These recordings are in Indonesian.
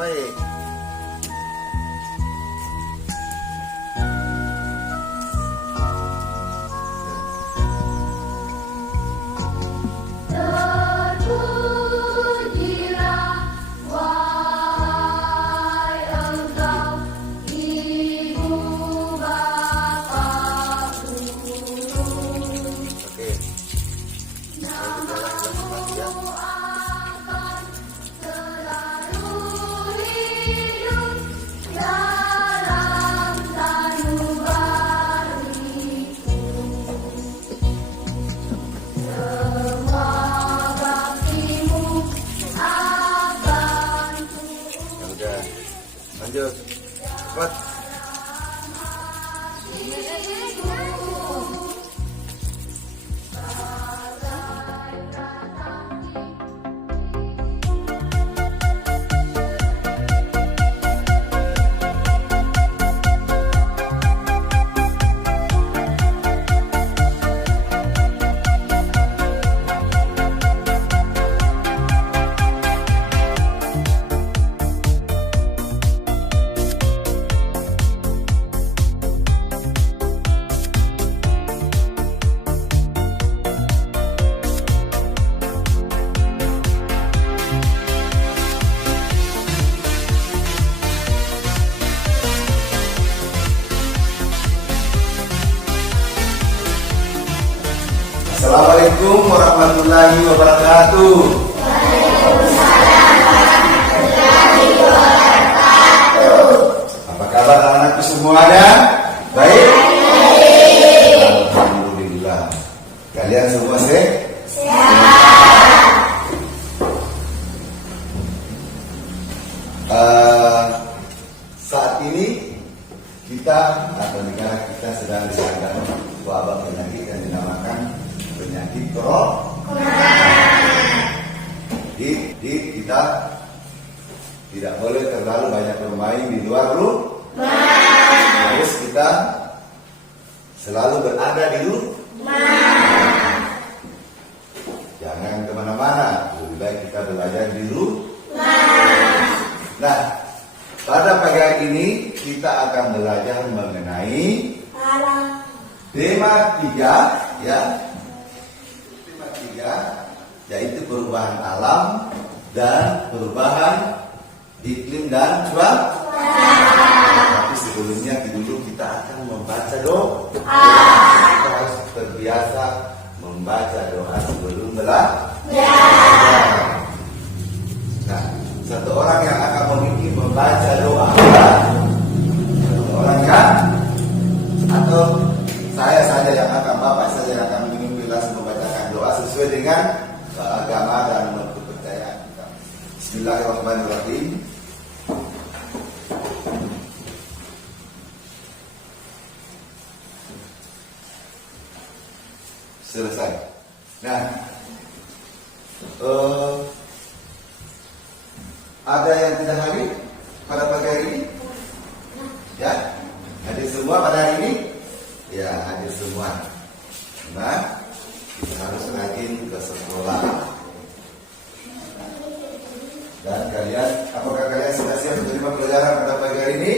baik. Lanjut, cepat. Assalamualaikum warahmatullahi wabarakatuh. Waalaikumsalam warahmatullahi wabarakatuh. Apa kabar anak-anakku semuanya? Baik? Alhamdulillah. Kalian semua sehat? Saat ini kita atau negara kita sedang diserang wabah penyakit yang dinamakan penyakit corona. Jadi kita tidak boleh terlalu banyak bermain di luar rumah. Harus kita selalu berada di rumah. Jangan kemana-mana. Lebih baik kita belajar di rumah. Nah, pada pagi hari ini kita akan belajar mengenai tema 3, ya. Tema 3 yaitu perubahan alam dan perubahan iklim dan cuaca. Tapi sebelumnya dulu kita akan membaca doa. Kita harus terbiasa membaca doa sebelum belajar. Nah, satu orang yang akan memimpin membaca doa, satu orang kan, atau saya saja yang akan, bapak saja yang akan memimpin langsung membacakan doa sesuai dengan agama dan kepercayaan kita. Bismillahirrahmanirrahim. Selesai. Nah, ada yang tidak hadir pada pagi hari ini? Ya, hadir semua pada hari ini? Ya, hadir semua. Nah, kita harus rajin ke sekolah. Dan kalian, apakah kalian sudah siap menerima pelajaran pada pagi hari ini?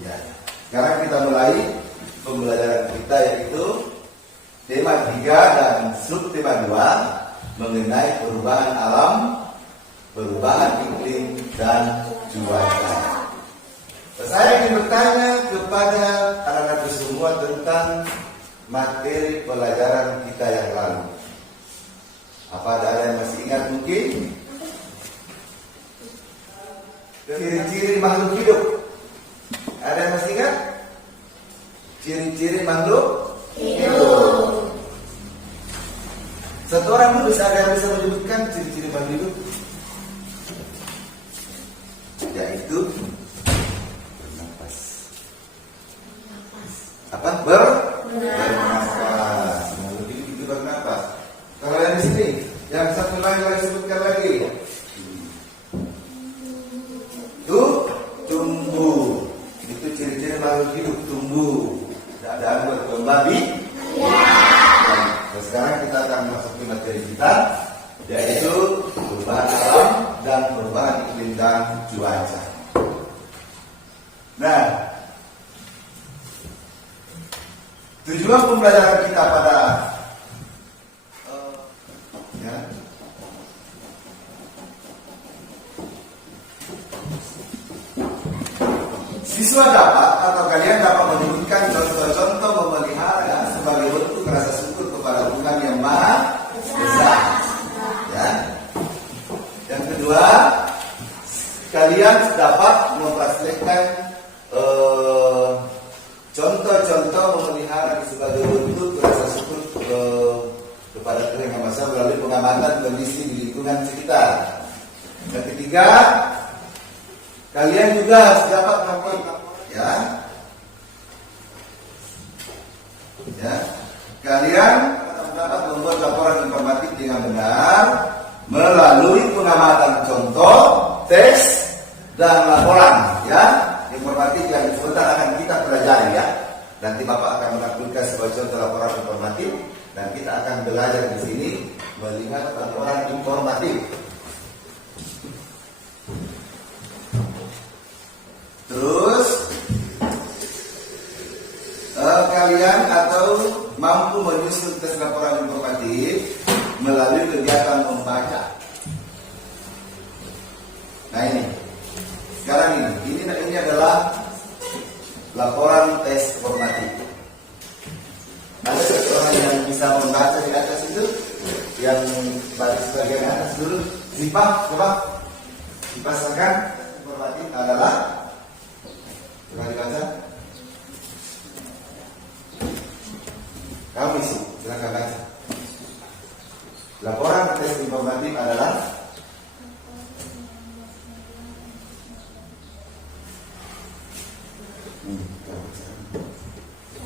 Ya. Sekarang kita mulai pembelajaran kita, yaitu tema 3 dan subtema 2 mengenai perubahan alam, perubahan iklim dan cuaca. Saya ingin bertanya kepada anak-anak semua tentang materi pelajaran kita yang lalu. Apa ada yang masih ingat mungkin? Ciri-ciri makhluk hidup. Ada yang masih ingat? Ciri-ciri makhluk hidup. Satu orang dulu, ada yang bisa menyebutkan ciri-ciri makhluk hidup? Yaitu bernafas. Apa? Bernafas. Makhluk hidup itu bernafas. Kalau yang di sini, yang satu lagi boleh sebutkan lagi. Tumbuh. Itu ciri-ciri makhluk hidup, tumbuh. Dan berkembang biak. Nah, sekarang kita akan masuk ke materi kita, yaitu perubahan alam dan perubahan iklim dan cuaca. Nah, tujuan pembelajaran kita pada ya, siswa dapat atau kalian dapat menyebutkan contoh-contoh memelihara sebagai bentuk rasa syukur kepada Tuhan yang Maha Esa. Ya. Yang kedua, kalian dapat mempraktikkan contoh-contoh memelihara sebagai bentuk rasa syukur kepada Tuhan yang Maha Esa melalui pengamatan kondisi di lingkungan sekitar. Yang ketiga, kalian juga harus dapat melakukan kalian dapat membuat laporan informatif dengan benar melalui pengamatan contoh, teks, dan laporan informatif yang sebentar akan kita pelajari ya. Nanti Bapak akan menampilkan sebuah contoh laporan informatif dan kita akan belajar di sini melihat laporan informatif. Terus kalian atau mampu menyusun tes laporan informatif melalui kegiatan membaca. Nah ini, sekarang ini adalah laporan tes informatif. Ada seseorang yang bisa membaca di atas itu, yang baris bagian atas dulu. Zipah, coba dipasangkan. Informatif adalah, coba dibaca. Kamu isi, silakan baca. Laporan tes informatif adalah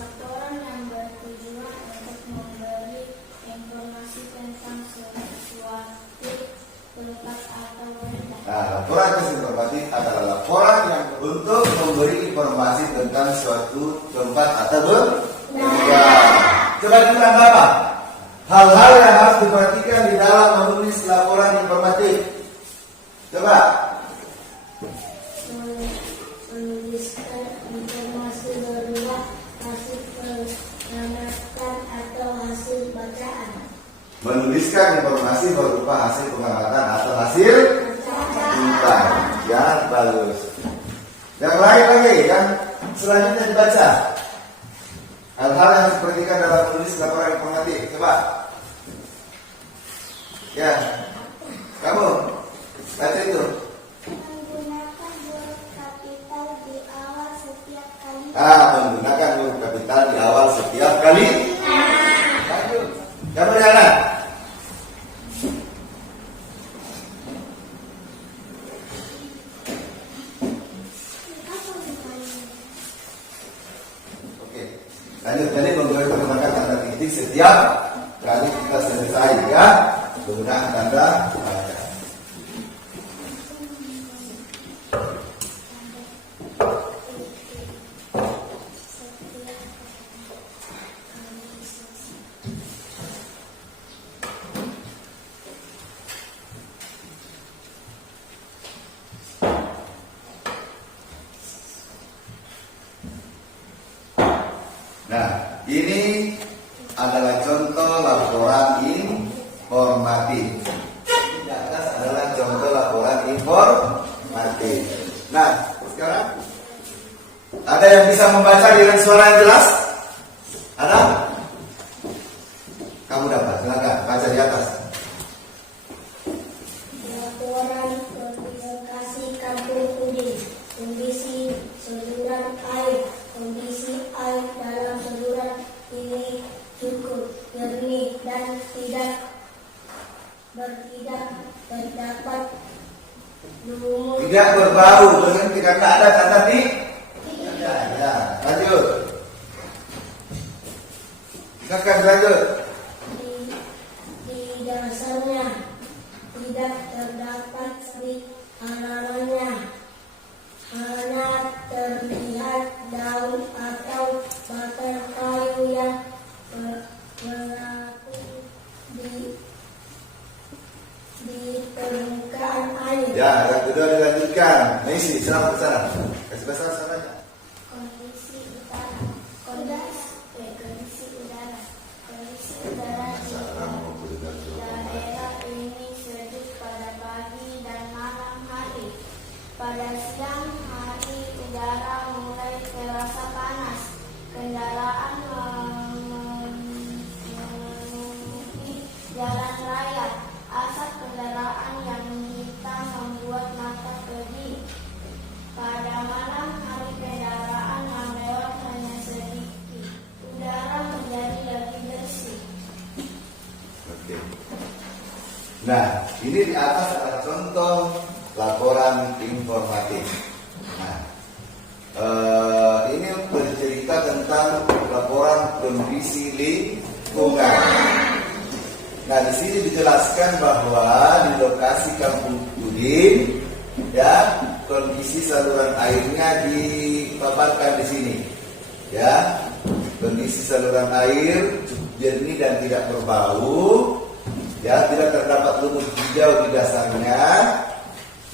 laporan yang bertujuan untuk memberi informasi tentang sesuatu tempat atau benda. Nah, laporan tes informatif adalah laporan yang untuk memberi informasi tentang suatu tempat atau benda. Coba diulang apa? Hal-hal yang harus diperhatikan di dalam menulis laporan informatif. Coba. Menuliskan informasi berupa hasil pengamatan atau hasil bacaan. Menuliskan informasi berupa hasil pengamatan atau hasil bacaan. Ya, bagus. Yang lain lagi, yang selanjutnya dibaca. Hal-hal yang harus diperhatikan dalam menulis laporan informatif. Coba. Ya, kamu baca itu. Menggunakan huruf kapital di awal setiap kali. Menggunakan huruf kapital di awal setiap kali. Lanjut. Kamu Diana. Oke. Lanjut. Jadi menggunakan tanda titik setiap kali kita selesai ya. Menggunakan tanda baca. Nah, ini adalah contoh laporan informatif. Di atas adalah contoh laporan informatif. Nah, sekarang ada yang bisa membaca dengan suara yang jelas? Ada? Kamu dapat, silakan baca di atas. Laporan lokasi kampung Udin. Kondisi saluran air. Kondisi air dalam saluran ini cukup jernih dan tidak terdapat lumut. Tidak berbau dengan karena ada tanda titik. Ya, lanjut. Silakan lanjut. Di dasarnya tidak terdapat halamannya. Hanya terlihat daun atau batang kayu yang mengapung di permukaan air. kondisi, selamat sana. Kasih bahasa sananya. Kondisi udara. Kondisi udara. Kondisi udara di daerah ini sejuk pada pagi dan malam hari. Pada siang hari udara mulai terasa panas. Kendaraan memenuhi jalan raya. Asap kendaraan yang hitam membuat mata pedih. Pada malam hari kendaraan yang lewat hanya sedikit. Udara menjadi lebih bersih. Oke. Nah, ini di atas ada contoh laporan informatif. Nah, ini bercerita tentang laporan kondisi lingkungan. Nah, di sini dijelaskan bahwa di lokasi Kampung Udin, ya, kondisi saluran airnya dipaparkan di sini, ya. Kondisi saluran air cukup jernih dan tidak berbau, ya. Tidak terdapat lumut hijau di dasarnya,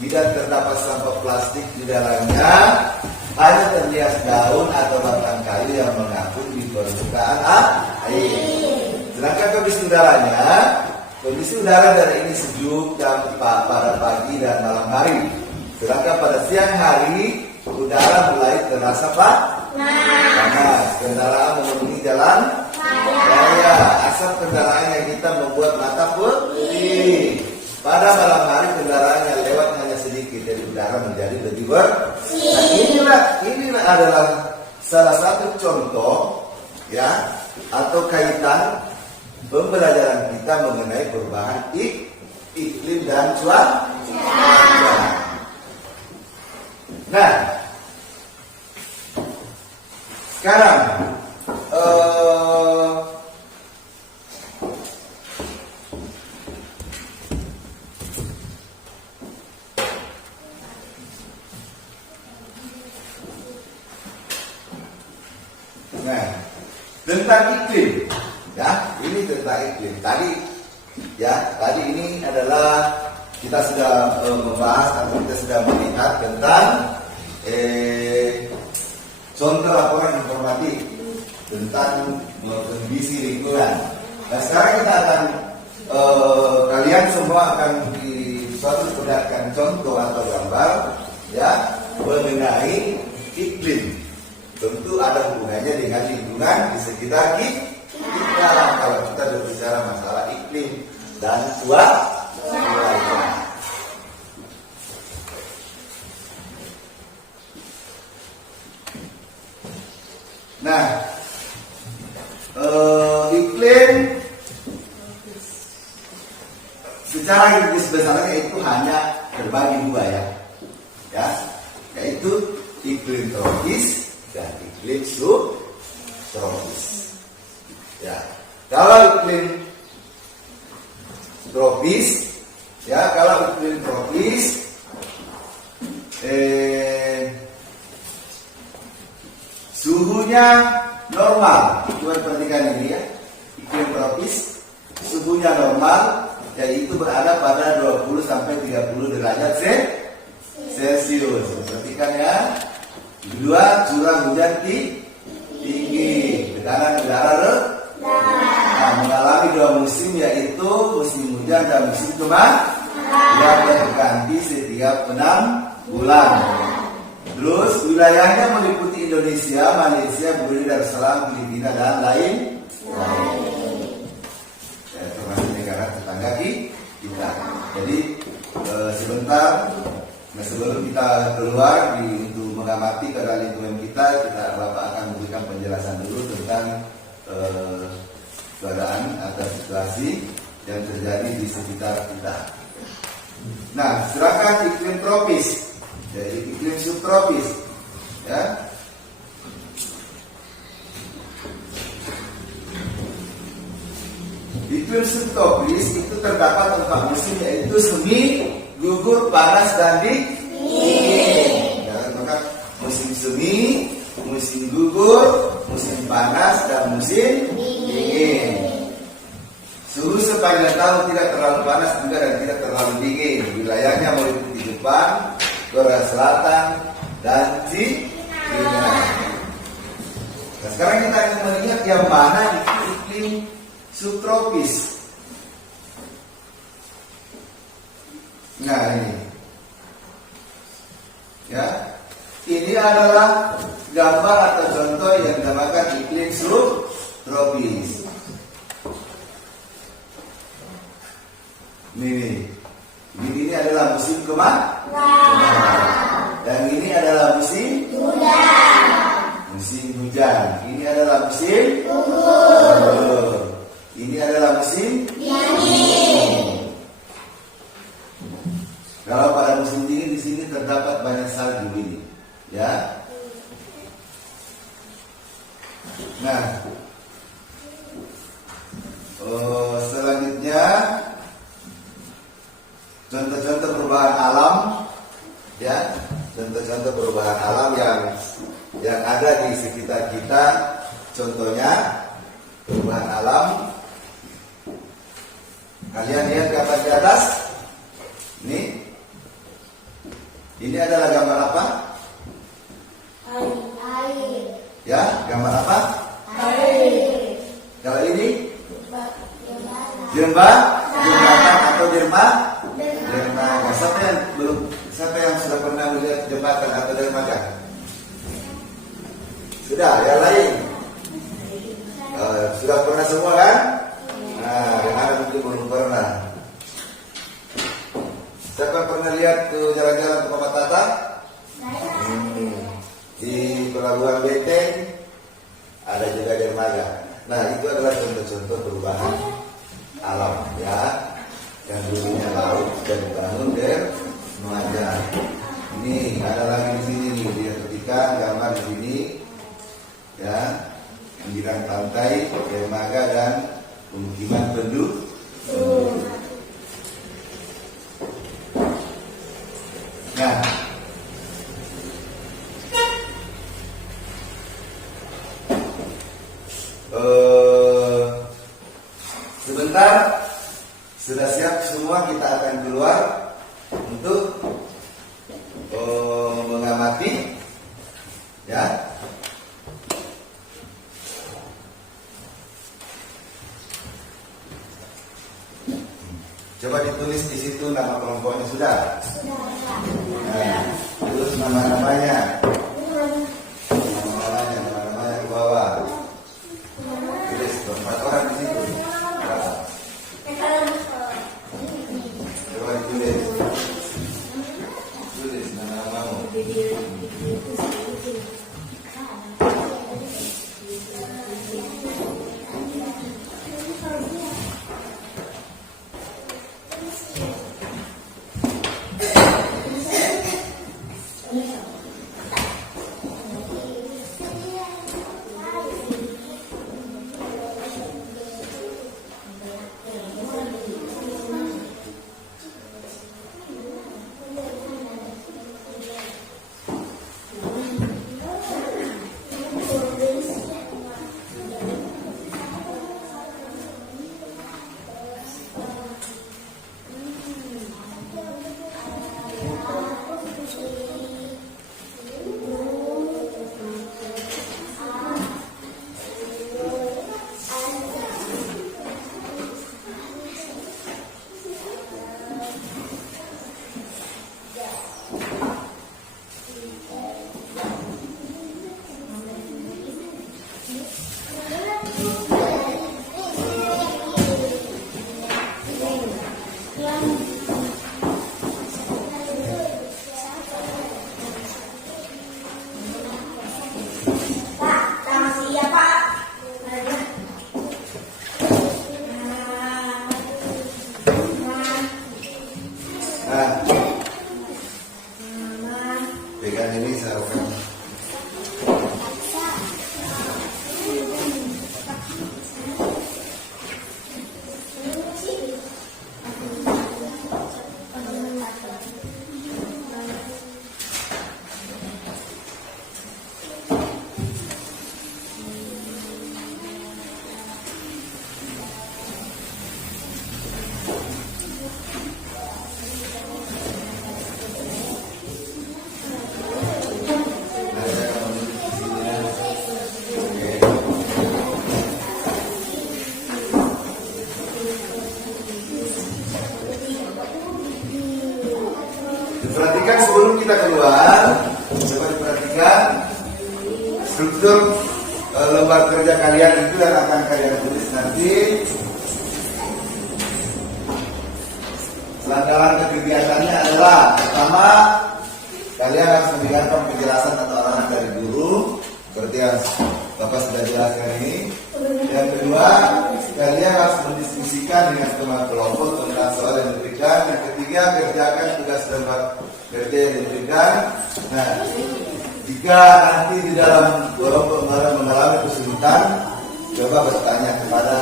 tidak terdapat sampah plastik di dalamnya, hanya terlihat daun atau batang kayu yang mengapung di permukaan air. Sedangkan kondisi udara dari ini sejuk pada pagi dan malam hari. Sedangkan pada siang hari udara mulai terasa panas. Kendaraan memenuhi jalan raya. Asap kendaraan yang hitam membuat mata pedih. Pada malam hari kendaraan yang lewat hanya sedikit, jadi udara menjadi lebih bersih. Nah, inilah adalah salah satu contoh, ya, atau kaitan pembelajaran kita mengenai perubahan iklim dan cuaca. Nah, sekarang tentang iklim. Ya, ini tentang iklim. Tadi ini adalah kita sudah membahas atau kita sudah melihat tentang contoh laporan informatif tentang kondisi lingkungan. Nah, sekarang kita akan kalian semua akan diperlihatkan contoh atau gambar, ya, mengenai iklim. Tentu ada hubungannya dengan lingkungan di sekitar kita. Kalau kita berbicara masalah iklim dan cuaca. Nah, iklim secara garis besarnya itu hanya terbagi dua, ya, yaitu iklim tropis dan iklim subtropis. Ya, kalau iklim tropis, suhunya normal. Coba perhatikan ini, ya. Iklim tropis suhunya normal, yaitu berada pada 20 sampai 30 derajat Celcius. Perhatikan, ya. Kedua, curah hujan tinggi, tekanan udara rendah. Mengalami dua musim, yaitu musim hujan dan musim kemarau yang berganti setiap 6 bulan. Terus wilayahnya meliputi Indonesia, Malaysia, Brunei Darussalam, Filipina dan lain. Termasuk negara tetangga kita. Jadi sebentar, sebelum kita keluar untuk mengamati keadaan lingkungan kita, Bapak akan memberikan penjelasan dulu tentang keadaan atau situasi yang terjadi di sekitar kita. Nah, sedangkan iklim tropis, jadi iklim subtropis, ya. Iklim subtropis itu terdapat 4 musim, yaitu semi, gugur, panas, dan dingin. Ya, maka musim semi, musim gugur, musim panas, dan musim dingin. Suhu sepanjang tahun tidak terlalu panas juga dan tidak terlalu dingin. Wilayahnya meliputi Jepang, Korea Selatan, dan Cina. Nah, sekarang kita akan melihat yang mana itu iklim subtropis. Nah ini, ya, ini adalah gambar atau contoh yang dinamakan iklim subtropis. Ini adalah musim kemarau. Dan ini adalah musim hujan. Musim hujan. Ini adalah musim gugur. Ini adalah musim dingin. Kalau pada musim dingin di sini terdapat banyak salju ini, ya. Nah, selanjutnya contoh-contoh perubahan alam, ya, contoh-contoh perubahan alam yang ada di sekitar kita. Contohnya perubahan alam. Kalian lihat gambar di atas. Ini adalah gambar apa? Air. Ya, gambar apa? Air. Kalau ini Jembatan. jembatan atau dermaga. Siapa yang sudah pernah melihat jembatan atau dermaga? Sudah, yang lain? Sudah pernah semua kan? Nah, yang ada mungkin belum pernah. Siapa pernah lihat tuh jalan-jalan ke Pamatata? Di Pelabuhan Beteng ada juga dermaga. Nah, itu adalah contoh-contoh perubahan alam, ya, yang dulunya laut dan dibangun dermaga. Ini ada lagi di sini nih, dia perhatikan gambar di sini, ya, pinggiran pantai, dermaga dan pemukiman penduduk. Nah, sebentar, sudah siap semua, kita akan keluar untuk mengamati, ya. Coba ditulis di situ nama kelompoknya, sudah. Nah, terus nama-namanya ke bawah. Tulis 4 orang di situ. Nah, coba ditulis. Tulis nama-namamu. Untuk lembar kerja kalian itu yang akan kalian tulis nanti. Langkah-langkah kegiatannya adalah pertama, kalian harus mendengarkan penjelasan atau arahan dari guru seperti yang Bapak sudah jelaskan ini. Yang kedua, kalian harus mendiskusikan dengan teman kelompok tentang soal yang diberikan. Yang ketiga, kerjakan tugas lembar kerja yang diberikan. Nah, jika nanti di dalam kelompok mengalami kesulitan, coba bertanya kepada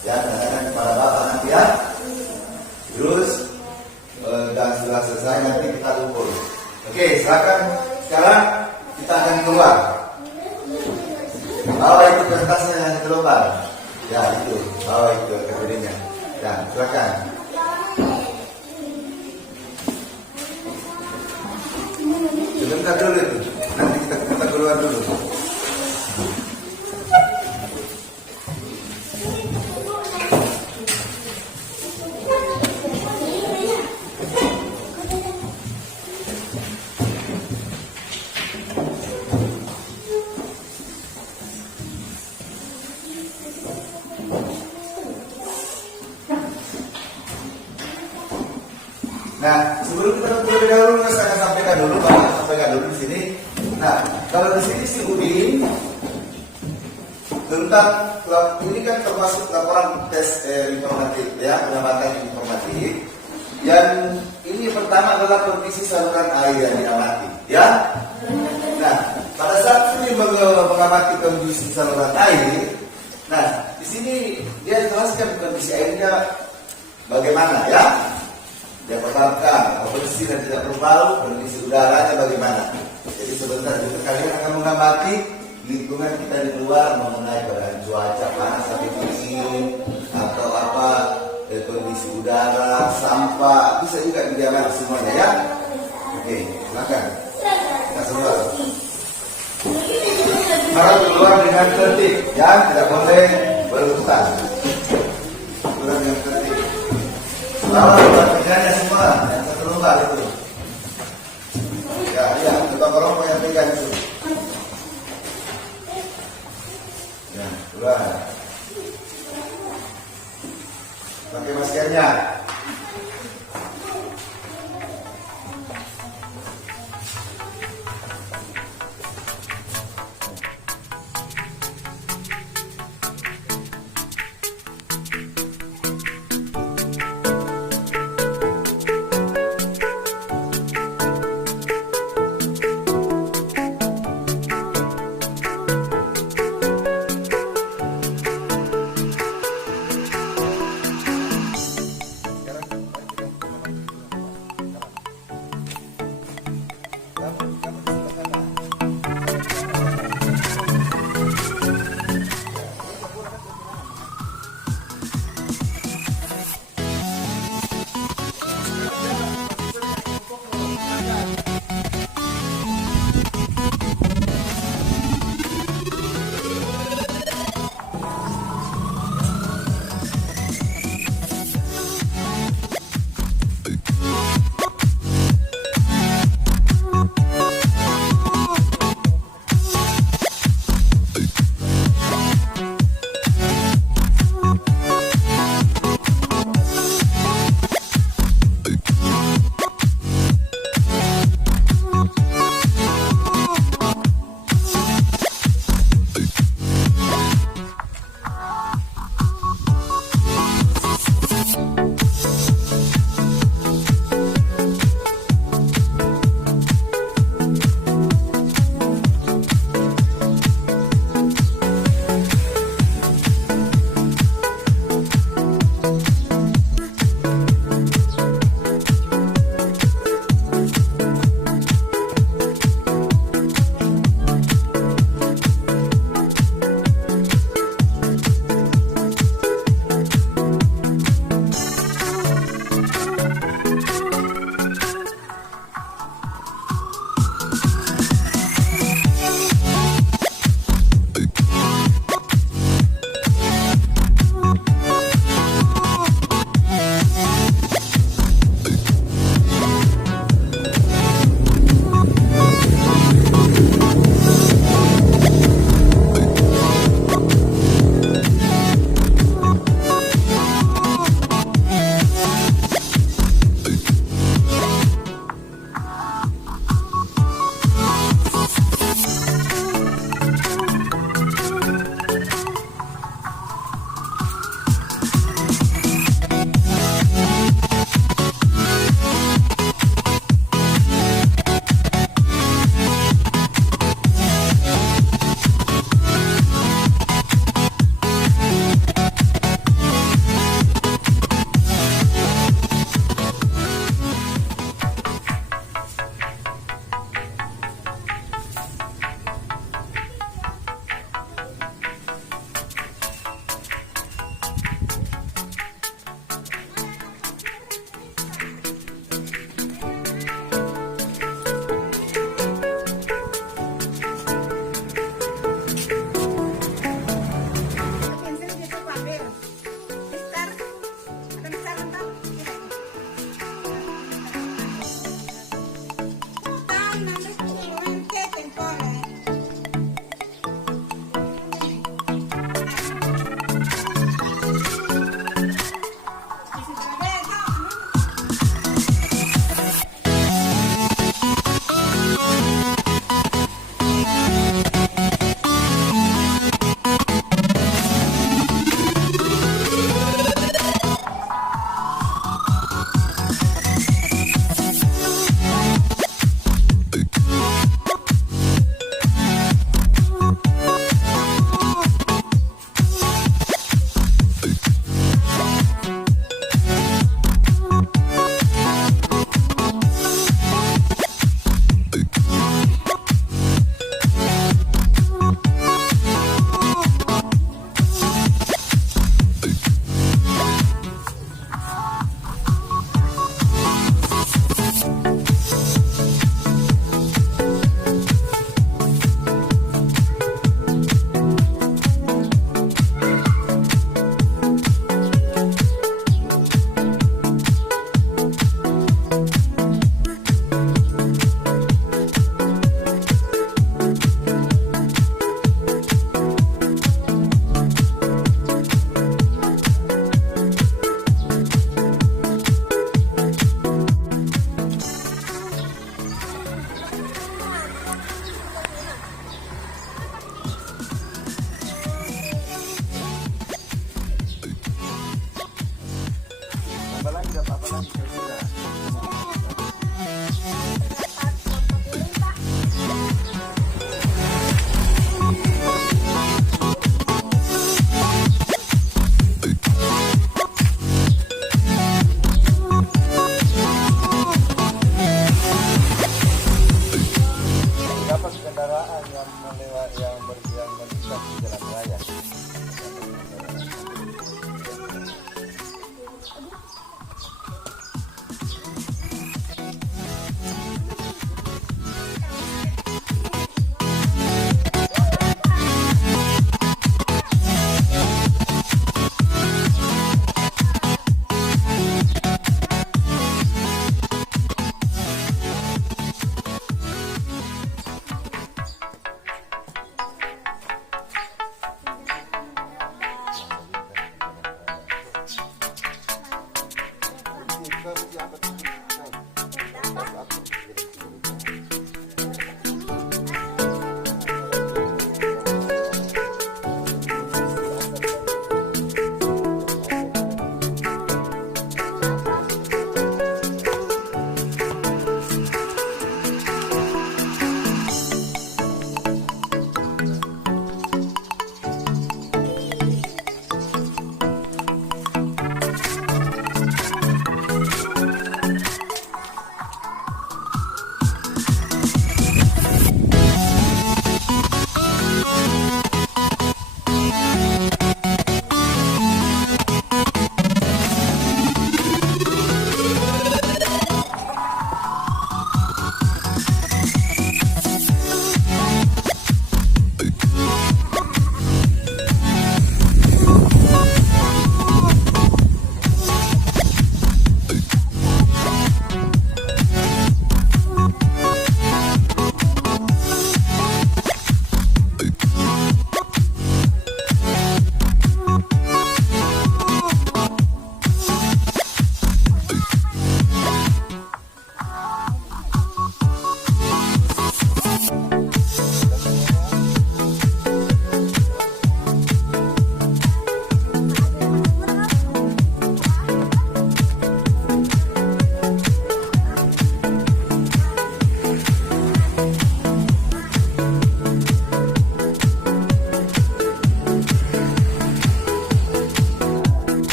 kepada Bapak nanti ya. Terus dan setelah selesai nanti kita ukur. Oke, silakan sekarang kita akan keluar. Bawa itu kertasnya yang keluar. Ya itu, bawa itu kertasnya. Ya, silakan. Sebentar dulu itu. Nanti kita keluar dulu. Nah, sebelum kita terlebih dahulu, saya akan sampaikan dulu, Pak, sampaikan dulu di sini. Nah, kalau di sini si Udin tentang ini kan termasuk laporan tes informatif, ya, pengamatan informatif. Yang ini pertama adalah kondisi saluran air yang diamati, ya. Nah, pada saat ini mengamati kondisi saluran air, nah di sini dia jelaskan kondisi airnya bagaimana, ya. Dia pertama, kondisi dan tidak berbau, kondisi udaranya bagaimana. Jadi sebentar juga kalian akan mengamati lingkungan kita di luar mengenai keadaan cuaca panas atau dingin atau apa, kondisi udara, sampah, bisa juga diamati semuanya ya. Oke, silakan. Kita semua. Maka keluar dengan tertib, ya, tidak boleh berurusan. Keluar dengan tertib. Bawa kerjanya semua, yang satu lembar itu. Ya, iya, ketua kelompok yang pegang itu. Ya, keluar. Pakai maskernya.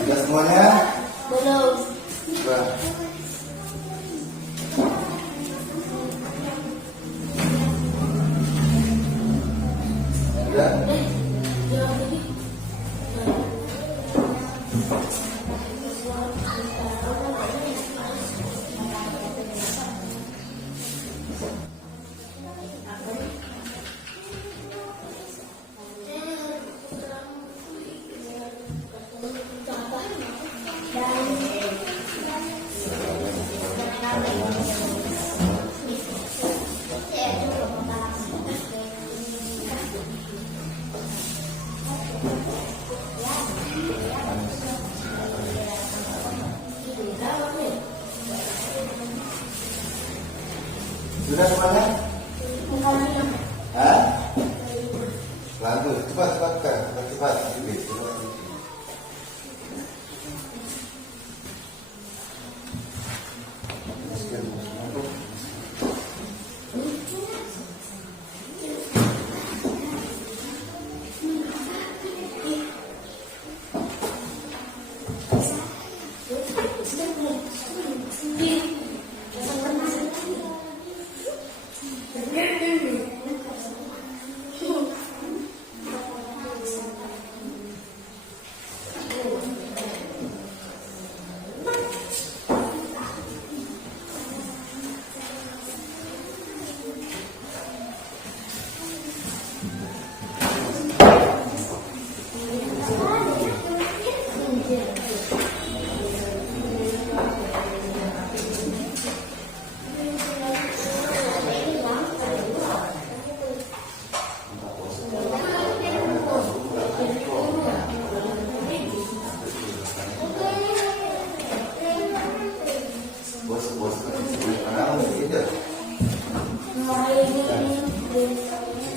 Sudah semuanya? Belum. Sudah. Sudah? Sudah semuanya? Hah? Lalu cepat.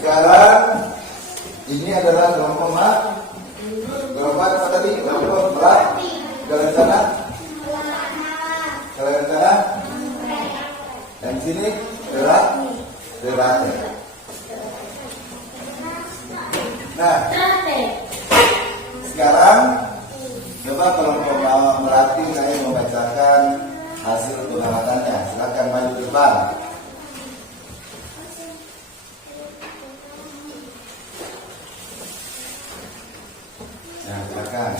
Sekarang ini adalah kelompok mat. Kelompok apa tadi? Kelompok berat. Kalian sana? Kalian sana? Dan sini berat. Nah, sekarang coba kalau mau melatih saya membacakan hasil pengamatannya. Silakan maju ke depan. Nah, silakan.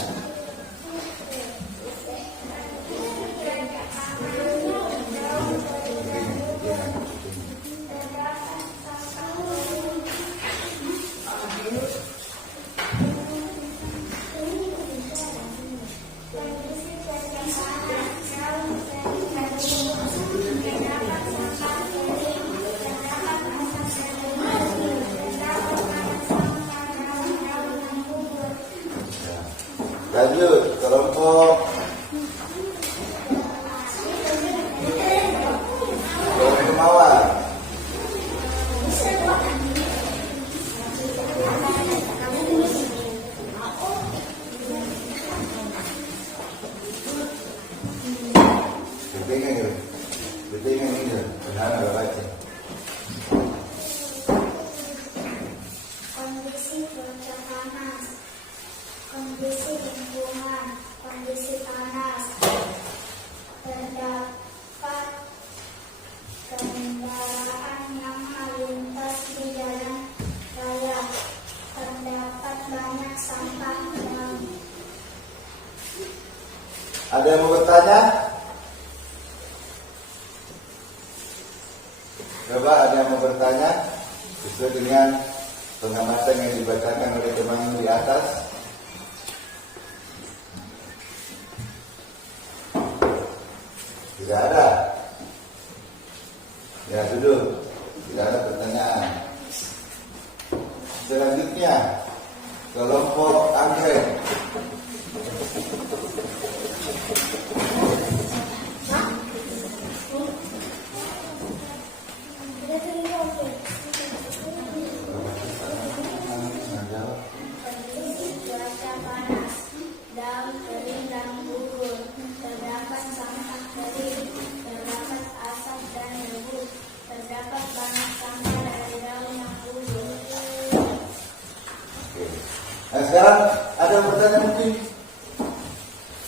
Lanjut kelompok Mawar. Betul gitu. Benar ada baca. Kondisi cuaca panas, kondisi lingkungan, kondisi panas, terdapat kendaraan yang melintas di jalan raya, terdapat banyak sampah dan Ada yang mau bertanya? Coba ada yang mau bertanya sesuai dengan pengamatan yang dibacakan oleh teman di atas. Tidak ada. Ya duduk. Tidak ada pertanyaan. Selanjutnya kelompok anggrek. kondisi cuaca panas, daun kering dan gugur, terdapat sampah kering, terdapat asap dan debu, terdapat banyak sampah dari daun yang gugur. Nah sekarang ada yang bertanya mungkin?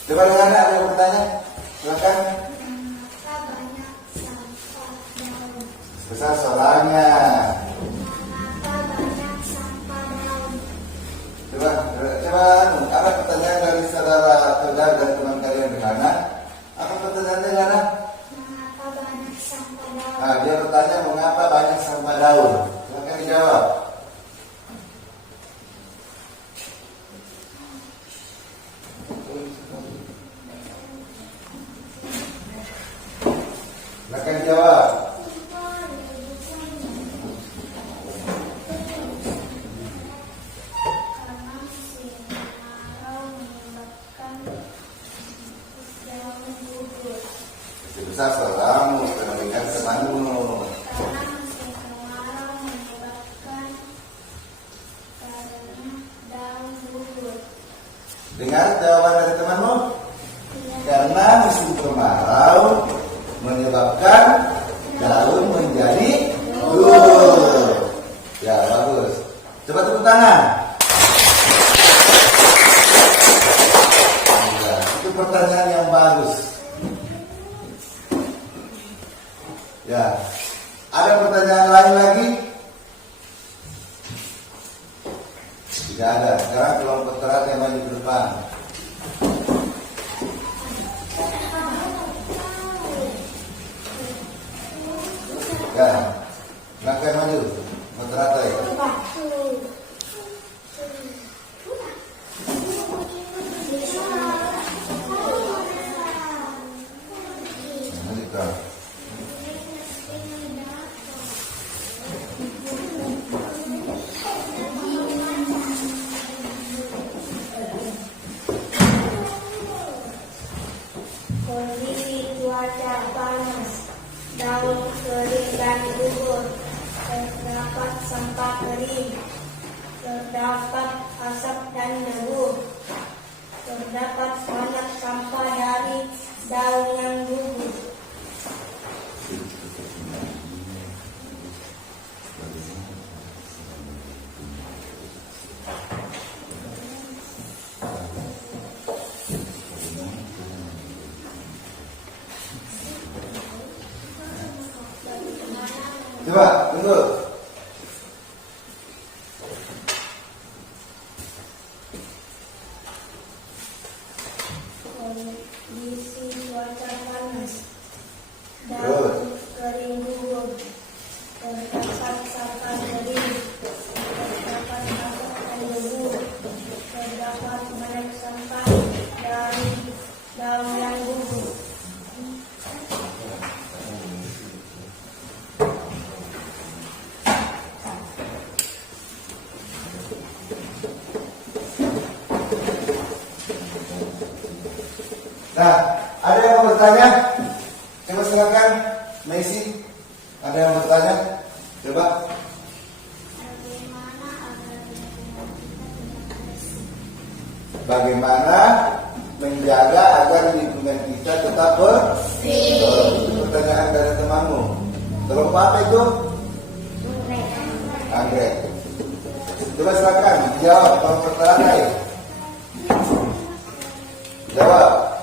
Coba dengan ada yang bertanya? Silakan. Mengapa banyak sampah daun? Besar soalnya. Mengapa banyak sampah daun? Coba apa pertanyaan dari saudara dan teman kalian di mana? Apa pertanyaannya di mana? Mengapa banyak sampah daun? Nah, dia bertanya mengapa banyak sampah daun. Silakan dijawab. Silakan dijawab. Karena musim kemarau menyebabkan daun gugur. Besar soalmu, pendidikan temanmu. Karena musim kemarau menyebabkan daun gugur. Dengar jawaban dari temanmu. Karena musim kemarau menyebabkan daun menjadi gugur. Ya bagus. Coba tepuk tangan. Ya, itu pertanyaan yang bagus. Ya, ada pertanyaan lain lagi? Tidak ada. Sekarang kelompok terakhir yang maju ke depan. Ya, silakan maju. Moderator. Maju kau. Kondisi cuaca panas, daun kering dan gugur, terdapat sampah kering, terdapat asap dan debu, terdapat banyak sampah dari daun yang gugur. Coba, tunggu. Kondisi cuaca panas. Terus? Daun kering gugur. Terdapat sampah kering. Terdapat asap dan debu. Terdapat banyak sampah dan daun yang gugur. Nah, ada yang mau bertanya? Coba silakan, Messi. Ada yang mau bertanya? Coba. Bagaimana menjaga agar lingkungan kita tetap bersih? Pertanyaan dari temanmu. Terus apa itu? Anggrek. Coba silakan jawab. Kalau bertanya, jawab.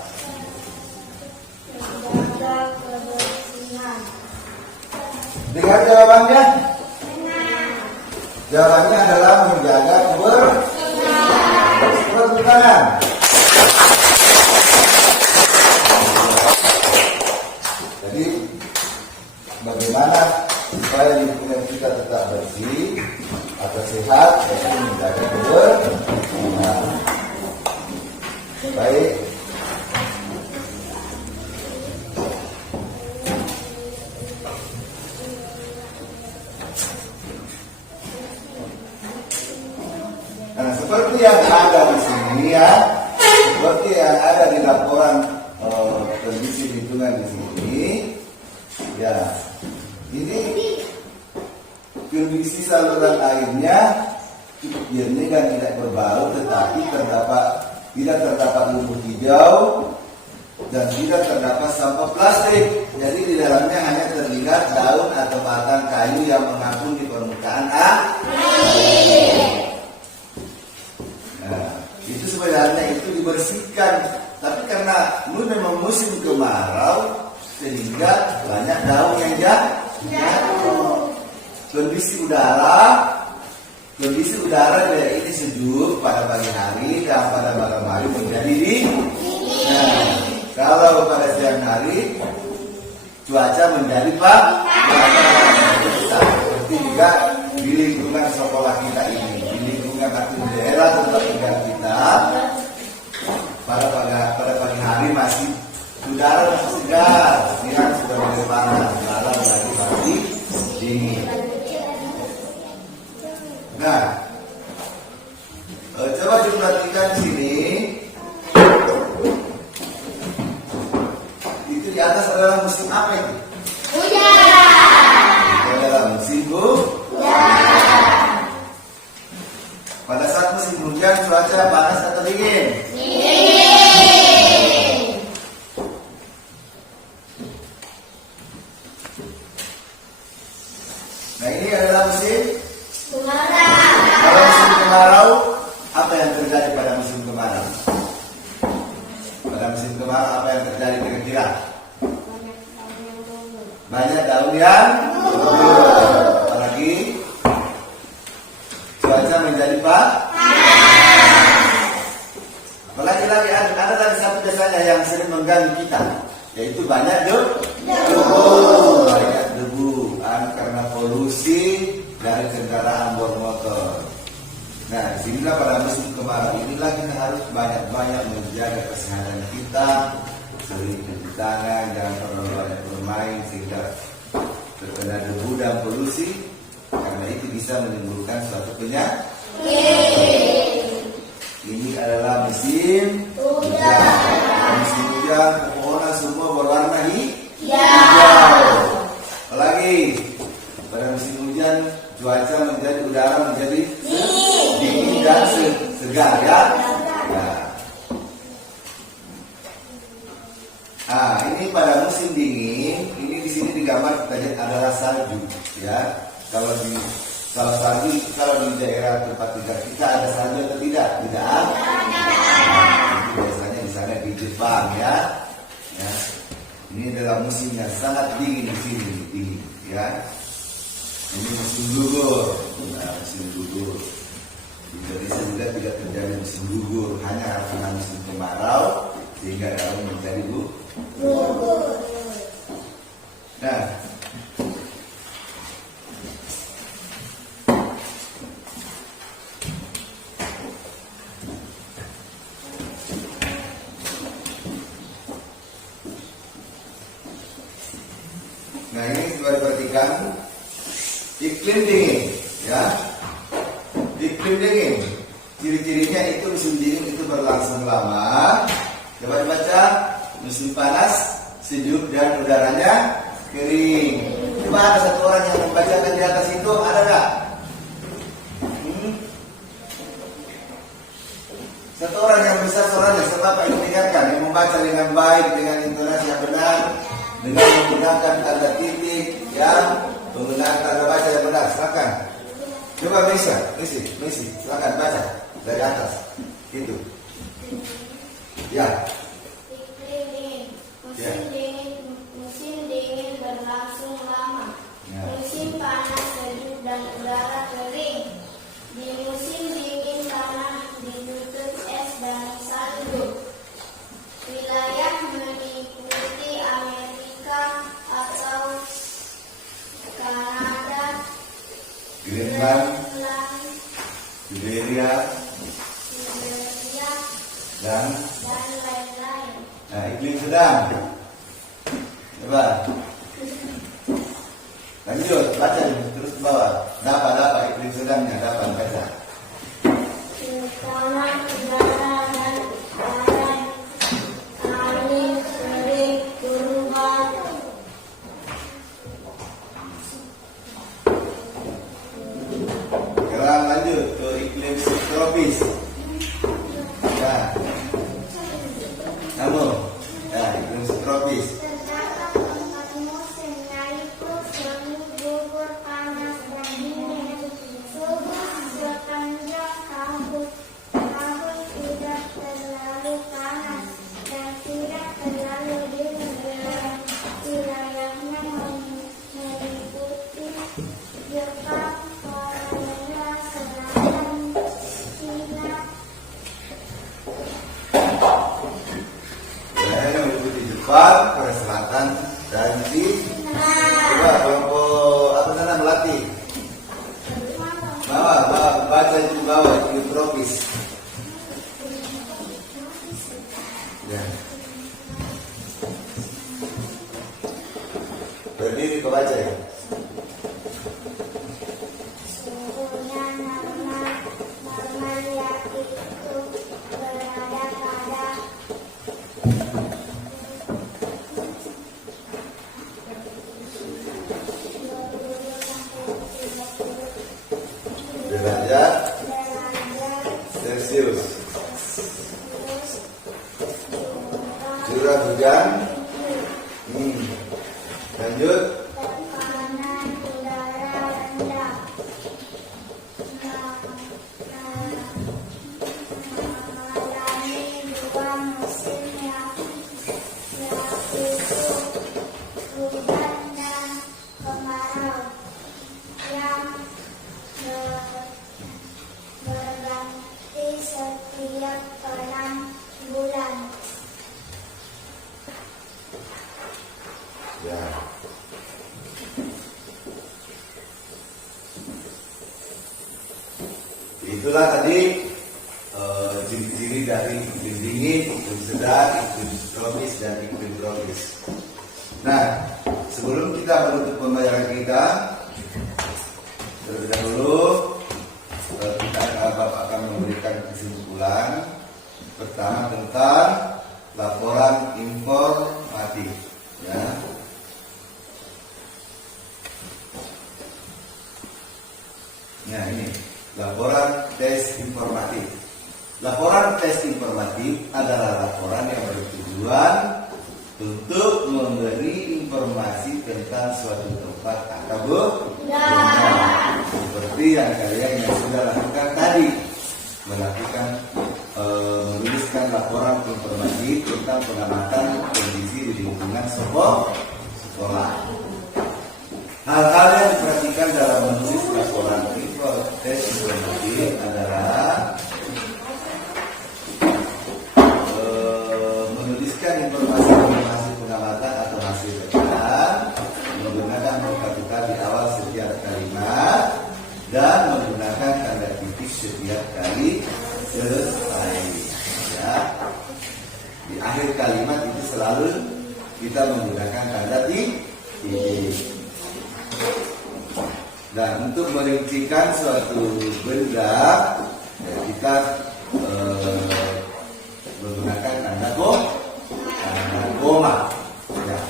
Menjaga kebersihan. Dengar jawabannya. Jawabannya adalah menjaga kebersihan. Jadi bagaimana supaya lingkungan kita tetap bersih atau sehat, yaitu menjaga kebersihan. Baik. Nah, seperti yang ada di sini ya, seperti yang ada di laporan kondisi lingkungan di sini, ya, ini kondisi saluran airnya cukup jernih dan tidak berbau, tetapi tidak terdapat lumpur hijau dan tidak terdapat sampah plastik. Jadi di dalamnya hanya terlihat daun atau batang kayu yang mengapung di permukaan air. Nah, itu sebenarnya itu dibersihkan, tapi karena memang musim kemarau sehingga banyak daun yang jatuh. Kondisi udara ini sejuk pada pagi hari dan pada malam hari menjadi dingin. Nah, kalau pada siang hari cuaca menjadi seperti juga di lingkungan sekolah kita ini, di lingkungan atau daerah tempat tinggal kita, pada pagi hari masih udara masih segar, siang sudah mulai panas, malam lagi pagi dingin. Nah, coba diperhatikan sini. Itu di atas adalah musim apa itu? Hujan. Itu adalah musim hujan. Pada saat musim hujan cuaca panas atau dingin? Dingin. Nah, ini adalah musim kemarau. Kalau musim kemarau, apa yang terjadi pada musim kemarau? Pada musim kemarau apa yang terjadi kira-kira? Banyak daun yang gugur. Apalagi cuaca menjadi apalagi lagi ada lagi satu biasanya yang sering mengganggu kita, yaitu banyak debu. Banyak debu karena polusi dari kendaraan bermotor. Nah, disinilah pada musim kemarau inilah kita harus banyak-banyak menjaga kesehatan kita, sering cuci tangan, jangan terlalu banyak bermain sehingga terkena debu dan polusi, karena itu bisa menimbulkan suatu penyakit. Ini adalah musim hujan. Musim hujan, pohon semua berwarna hijau. Apalagi pada musim hujan cuaca menjadi udara menjadi dingin dan segar ya. Nah, ini pada musim dingin, ini di sini digambar kita lihat adalah salju ya. Kalau di daerah tempat tinggal kita ada salju atau tidak? Tidak ada. Biasanya di sana di Jepang ya. Ini adalah musim yang sangat dingin di sini, dingin ya. Ini musim gugur. Nah, musim gugur. Di Indonesia juga tidak terjadi musim gugur, hanya karena musim kemarau sehingga daun menjadi gugur. Nah, ini coba diperhatikan iklim dingin, ya. Iklim dingin, ciri-cirinya itu musim dingin itu berlangsung lama. Coba dibaca, musim panas, sejuk dan udaranya kering. Coba ada satu orang yang membacakan di atas itu, ada nggak? Satu orang yang bisa suaranya, sebab Bapak Ibu ingatkan, yang membaca dengan baik, dengan intonasi yang benar, dengan menggunakan tanda titik, yang menggunakan tanda baca yang benar. Silakan. Coba Messi, silakan baca dari atas. Itu. Ya. Iklim dingin. Musim dingin berlangsung lama. Ya. Musim panas sejuk dan udara kering. Di musim dingin tanah ditutup es dan salju. Wilayah meliputi Amerika atau Kanada, Greenland, Greenland, Siberia, Siberia, dan lain-lain. nah, iklim sedang. Coba. Lanjut, baca terus ke bawah. Dapat iklim sedangnya, dapat baca. Tanah, udara, dan angin sering berubah. Sekarang lanjut ke iklim subtropis. Ya. Kamu. Ya, iklim subtropis. Terdapat 4 musim, yaitu semi gugur, panas, dan dingin. Suhu sepanjang tahun tidak terlalu panas dan tidak terlalu dingin. Wilayahnya meliputi Jepang, Korea Selatan, Cina, Wilayahnya meliputi Jepang, Korea Selatan, dan di coba kelompok apa sana Melati. Baca itu di bawah iklim tropis. Ya. Berdiri kau baca ya. suhunya normal yaitu berada pada 20 Derajat derajat Celcius. Celcius. Curah hujan. Lanjut. Tekanan udara rendah. Mengalami 2 musim yaitu hujan dan kemarau yang berganti setiap 6 bulan. Ya. Itulah tadi ciri-ciri dari iklim dingin, iklim sedang, iklim tropis, dan iklim tropis. Nah, sebelum kita menutup pembelajaran kita, terlebih dahulu Bapak akan memberikan kesimpulan pertama tentang laporan informatif. Ya. Nah ini laporan tes informatif. Laporan tes informatif adalah laporan yang bertujuan untuk memberi informasi tentang suatu tempat atau benda. Seperti yang kalian yang sudah lakukan tadi, menuliskan laporan informatif tentang pengamatan kondisi di lingkungan sekolah. Hal-hal yang diperhatikan dalam menulis laporan report tes psikologi adalah menuliskan informasi pengamatan atau hasil rekaman menggunakan buka-buka di awal setiap kalimat dan menggunakan tanda titik setiap kali selesai. Ya. Di akhir kalimat itu selalu kita menggunakan tanda titik. Dan untuk merincikan suatu benda, ya kita menggunakan tanda koma. Ya.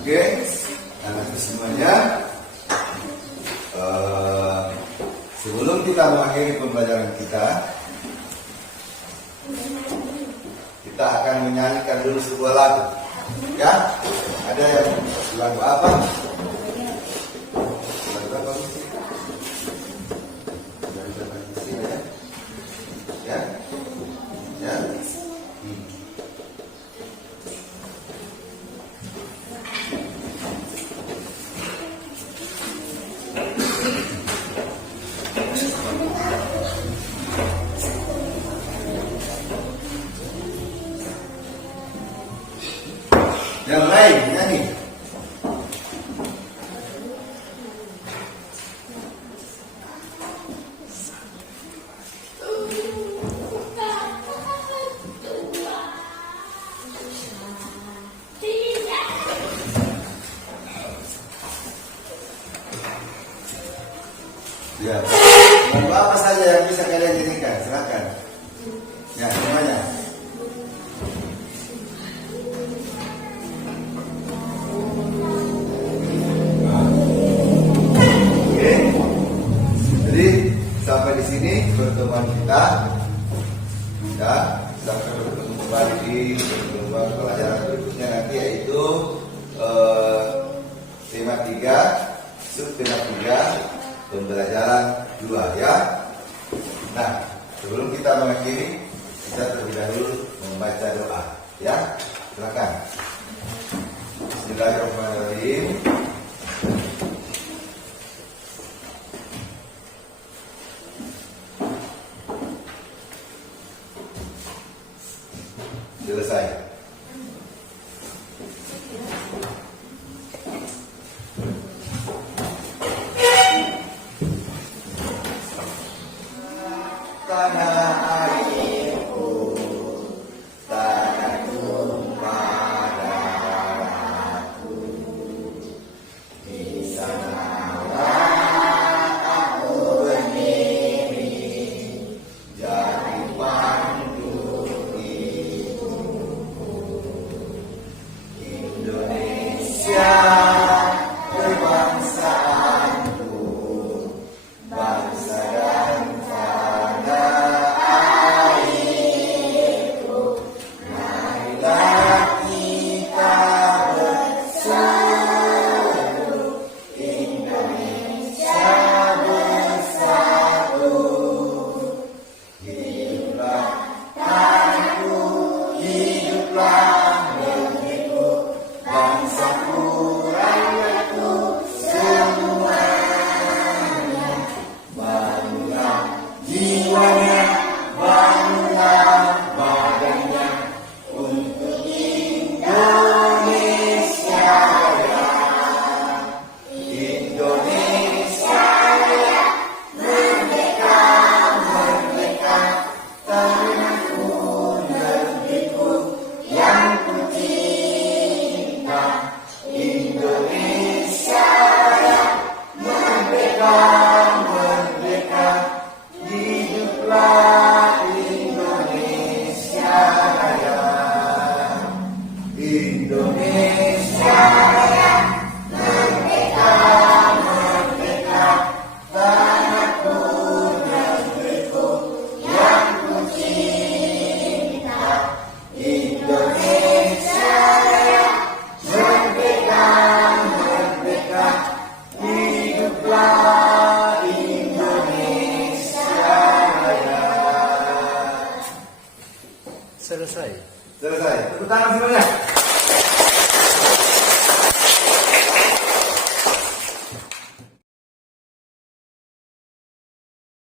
Oke, anak semuanya. Sebelum kita mengakhiri pembelajaran kita akan menyanyikan dulu sebuah lagu. Ya, ada yang lagu apa? Lagu apa sih? Lagu apa sih? Ya, ya. Yang lain nyanyi. Ya. Lagu apa saja yang bisa kalian nyanyikan? Silakan. Ya, semuanya. Sampai di sini pertemuan kita. Ya, sampai bertemu kembali di pertemuan pelajaran berikutnya nanti, yaitu tema 3, subtema 3, pembelajaran 2 ya. Nah, sebelum kita mengakhiri, kita terlebih dahulu membaca doa. Ya, silakan. Bismillahirrahmanirrahim. Selesai. Tanah airku, tanah tumpah darahku, di sanalah aku berdiri, jadi pandu Indonesia, kebangsaanku, bangsa dan tanah airku. Marilah kita bersatu, Indonesia bersatu. Hiduplah tanahku, hiduplah negeriku, bangsaku, rakyatku semuanya. Bangunlah jiwanya, bangunlah badannya untuk Indonesia Raya. Indonesia Raya, merdeka, merdeka, tanahku, negeriku yang kucinta. Indonesia Raya, merdeka, merdeka, hiduplah Indonesia Raya. Indonesia Raya, merdeka, merdeka, tanahku, negeriku yang kucinta. Indonesia Raya, merdeka, Selesai. Selesai. Tepuk tangan semuanya.